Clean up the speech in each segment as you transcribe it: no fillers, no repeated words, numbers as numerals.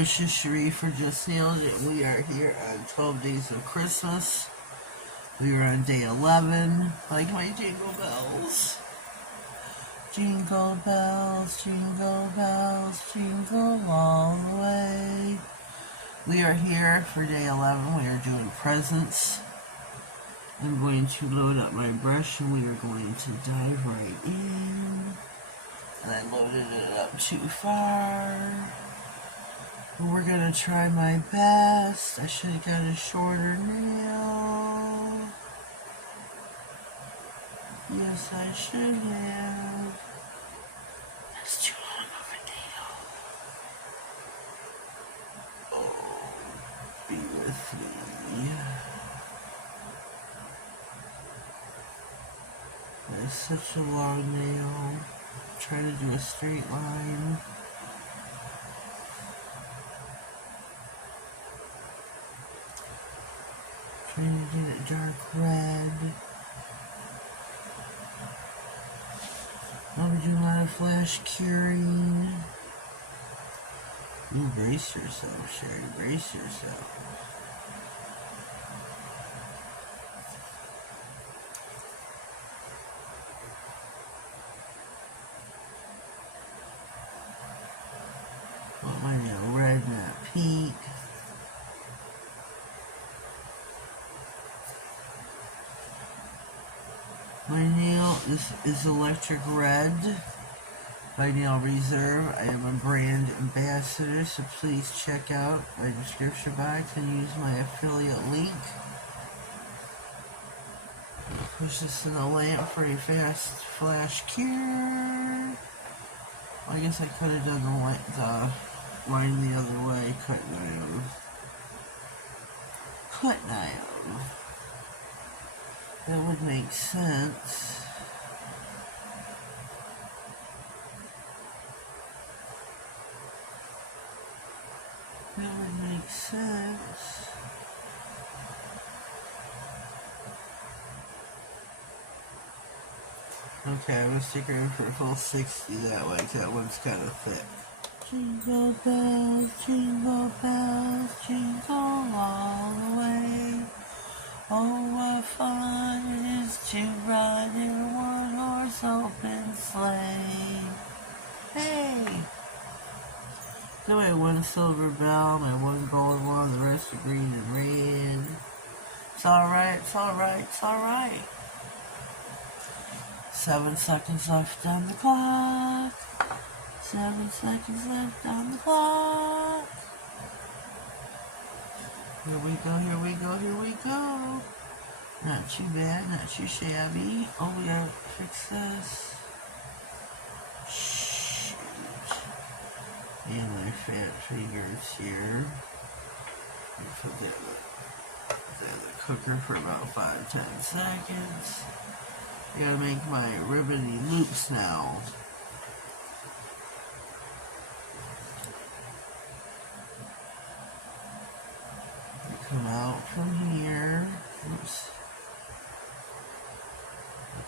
This is Cherie for Justnailedit. We are here on 12 Days of Christmas. We are on day 11. Like my jingle bells. Jingle bells, jingle bells, jingle all the way. We are here for day 11. We are doing presents. I'm going to load up my brush and we are going to dive right in. And I loaded it up too far. We're gonna try my best. I should have got a shorter nail. Yes, I should have. That's too long of a nail. Oh, be with me. That's such a long nail. Try to do a straight line. Trying to get it dark red. I'll be doing a lot of flash curing. You brace yourself, Sherry. Brace yourself. Want my nail red, not pink. My nail is electric red by Nail Reserve. I am a brand ambassador, so please check out my description box and use my affiliate link. Push this in the lamp for a fast flash cure. Well, I guess I could have done the line the other way. Couldn't I have? That would make sense. That would make sense. Okay, I'm gonna stick around for a full 60 that way, because that one's kind of thick. Jingle bells, jingle all the way. Oh, what fun it is to ride in a one-horse open sleigh. Hey! So my one silver bell, my one golden one, the rest are green and red. It's alright, it's alright, it's alright. 7 seconds left on the clock. 7 seconds left on the clock. Here we go, here we go, here we go. Not too bad, not too shabby. Oh, we gotta fix this. Shoot. And my fat fingers here. Put that in the cooker for about 5-10 seconds. I gotta make my ribbony loops now. Come out from here. Oops.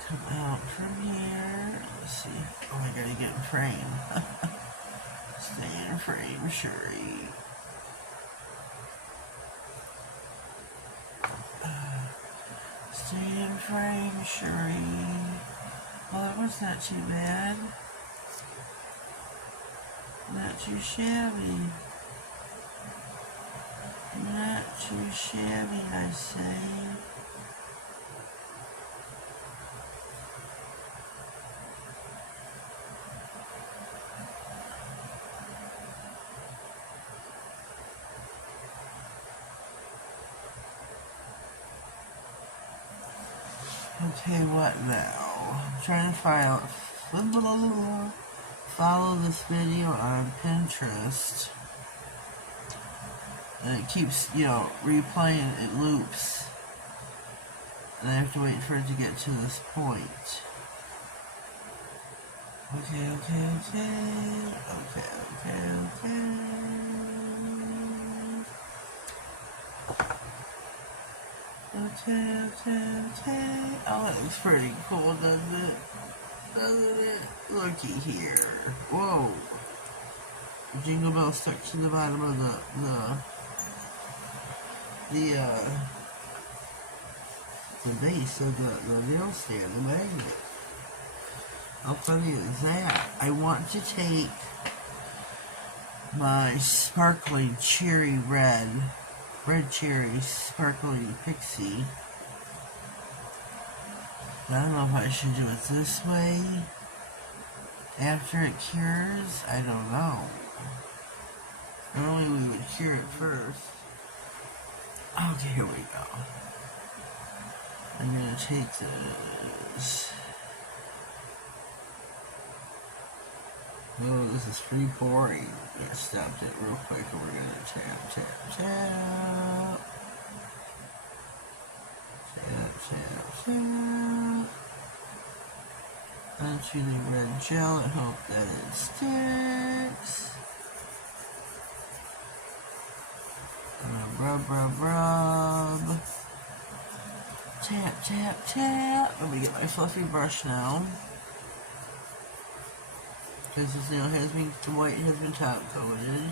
Come out from here. Let's see. Oh, I gotta get in frame. Stay in frame, Cherie. Stay in frame, Cherie. Well, that one's not too bad. Not too shabby. Not too shabby, I say. Okay, what now? I'm trying to follow this video on Pinterest. And it keeps, replaying, it loops. And I have to wait for it to get to this point. Okay. Oh, that looks pretty cool, doesn't it? Looky here. Whoa. jingle bell stuck to the bottom of the base of the nail stand, the magnet. How funny is that? I want to take my sparkling cherry red cherry sparkling pixie. I don't know if I should do it this way after it cures. I don't know. Normally we would cure it first. Okay, here we go. I'm gonna take this. Oh, this is free pouring. I stopped it real quick and we're gonna tap, tap, tap. Tap, tap, tap. Onto the red gel and hope that it sticks. Rub, rub, rub. Tap, tap, tap. Let me get my fluffy brush now. Because this nail has been, the white has been top coated.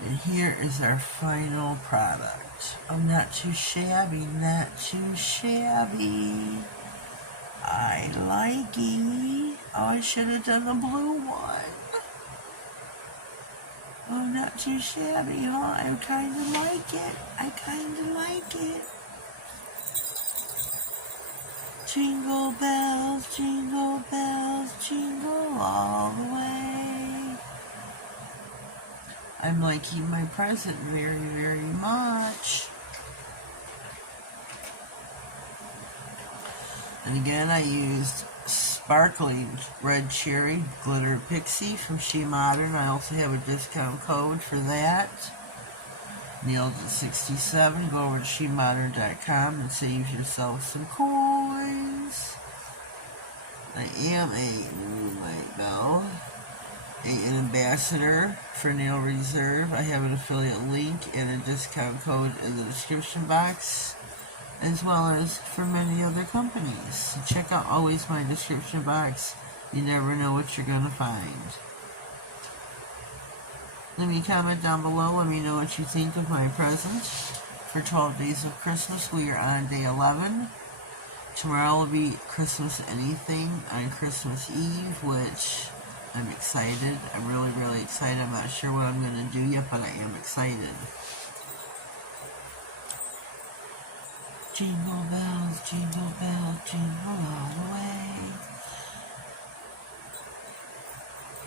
And here is our final product. Oh, not too shabby, not too shabby. I like it. Oh, I should have done the blue one. Oh, not too shabby, huh? I kind of like it. I kind of like it. Jingle bells, jingle all the way. I'm liking my present very, very much. And again, I used sparkling red cherry glitter pixie from She Modern. I also have a discount code for that. Nailed at 67. Go over to shemodern.com and save yourself some coins. I am an ambassador for Nail Reserve. I have an affiliate link and a discount code in the description box, as well as for many other companies. So check out always my description box. You never know what you're going to find. Leave me a comment down below. Let me know what you think of my present for 12 days of Christmas. We are on day 11. Tomorrow will be Christmas Anything on Christmas Eve, which I'm excited. I'm really, really excited. I'm not sure what I'm going to do yet, but I am excited. Jingle bells, jingle all the way.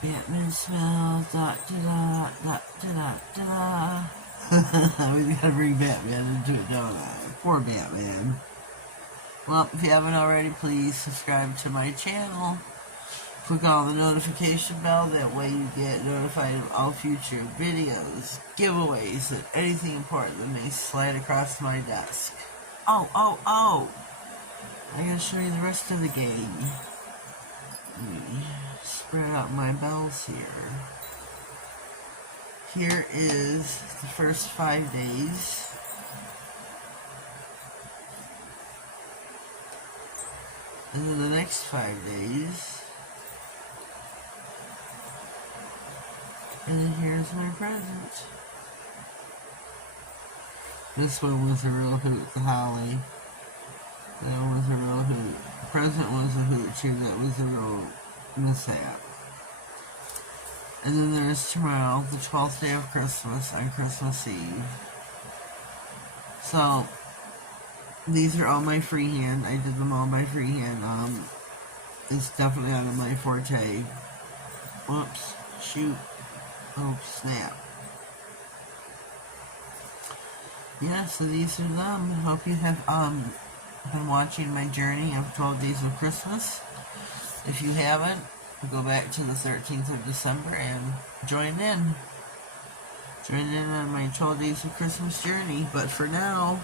Batman smells, da-da-da, da-da-da. We gotta bring Batman into it, don't I? Poor Batman. Well, if you haven't already, please subscribe to my channel. Click on the notification bell, that way you get notified of all future videos, giveaways, and anything important that may slide across my desk. Oh! I gotta show you the rest of the game. Let me spread out my bells here. Here is the first 5 days. And then the next 5 days. And then here's my present. This one was a real hoot, the holly. That was a real hoot. The present was a hoot too, that was a real mishap. And then there's tomorrow, the 12th day of Christmas, on Christmas Eve. So, these are all my freehand. I did them all by freehand. It's definitely out of my forte. Whoops, shoot. Oh, snap. Yeah, so these are them. Hope you have been watching my journey of 12 days of Christmas. If you haven't, go back to the 13th of December and join in. Join in on my 12 days of Christmas journey. But for now,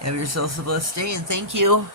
have yourselves a blessed day and thank you.